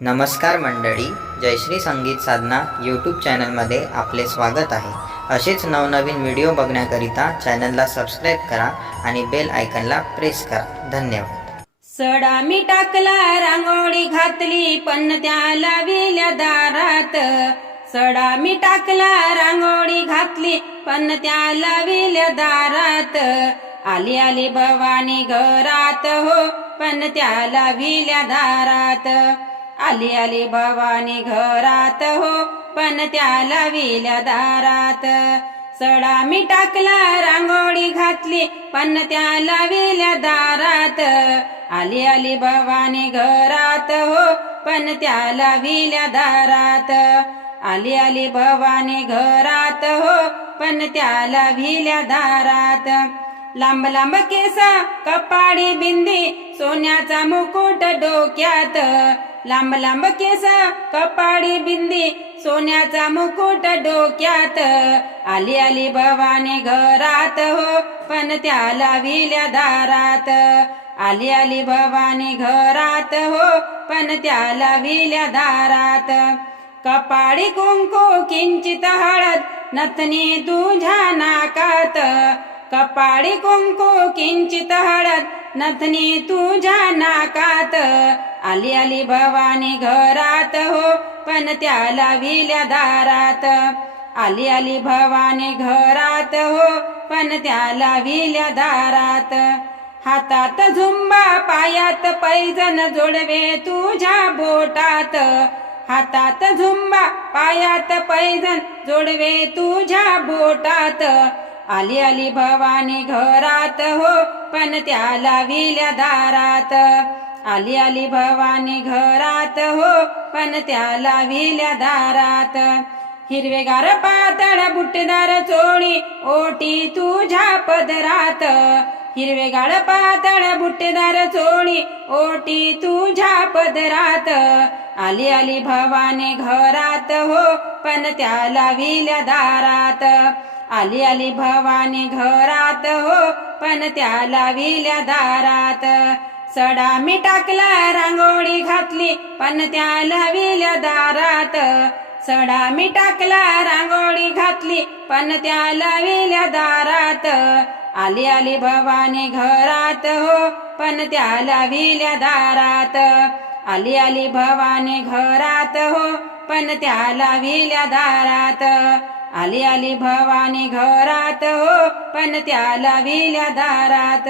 नमस्कार मंडळी, जयश्री संगीत साधना यूट्यूब चॅनलमध्ये आपले स्वागत आहे। असेच नवनवीन व्हिडिओ बघण्याकरिता चॅनलला सबस्क्राईब करा आणि बेल आयकॉनला प्रेस करा। धन्यवाद। सडा मी टाकला रांगोळी घातली पण त्या लाविल्या दारात। सडा मी टाकला रांगोळी घातली पण त्या लाविल्या दारात। आली आली भवानी घरात हो पण त्या लाविल्या दारात। आली आली भवानी घरात हो पण त्या लाविल्या दारात। सडा मी टाकला रांगोळी घातली पण त्या लाविल्या दारात। आली आली भवानी घरात हो पण त्या लाविल्या दारात। आली आली भवानी घरात हो पण त्या लाविल्या दारात। लांब लांब केस कपाळी बिंदी सोन्याचा मुकुट डोक्यात। लांब लांब केस कपाळी बिंदी सोन्याचा मुकुट डोक्यात। आली आली भवानी घरात हो पण त्या लाविल्या दारात। आली आली भवानी घरात हो पण त्या लाविल्या दारात। कपाळी कुंकू किंचित हळद नथनी तुझ्या नाकात। कपाळी कुंकू किंचित हळद नथनी तुझ्या नाकात। आली आली भवानी घरात हो पण त्या लाविल्या दारात। आली आली भवानी घरात हो पण त्या लाविल्या दारात। हातात झुंबा पायात पैजण जोडवे तुझ्या बोटात। हातात झुंबा पायात पैजण जोडवे तुझ्या बोटात। आली आली भवानी घरात हो पण त्या लाविल्या दारात। आली आली भवानी घरात हो पण त्या लाविल्या दारात। हिरवेगार पातळ बुट्टेदार चोळी ओटी तुझ्या पदरात। हिरवेगार पातळ बुट्टेदार चोळी ओटी तुझ्या पदरात। आली आली भवानी घरात हो पण त्या लाविल्या दारात। आली आली भवानी घरात हो पण त्या लाविल्या दारात। सडा मी टाकला रांगोळी घातली पण त्या लाविल्या दारात। सडा मी टाकला रांगोळी घातली पण त्या लाविल्या दारात। आली आली भवानी घरात हो पण त्या लाविल्या दारात। आली आली भवानी घरात हो पण त्या लाविल्या दारात। आली आली भवानी घरात हो पण त्या लाविल्या दारात।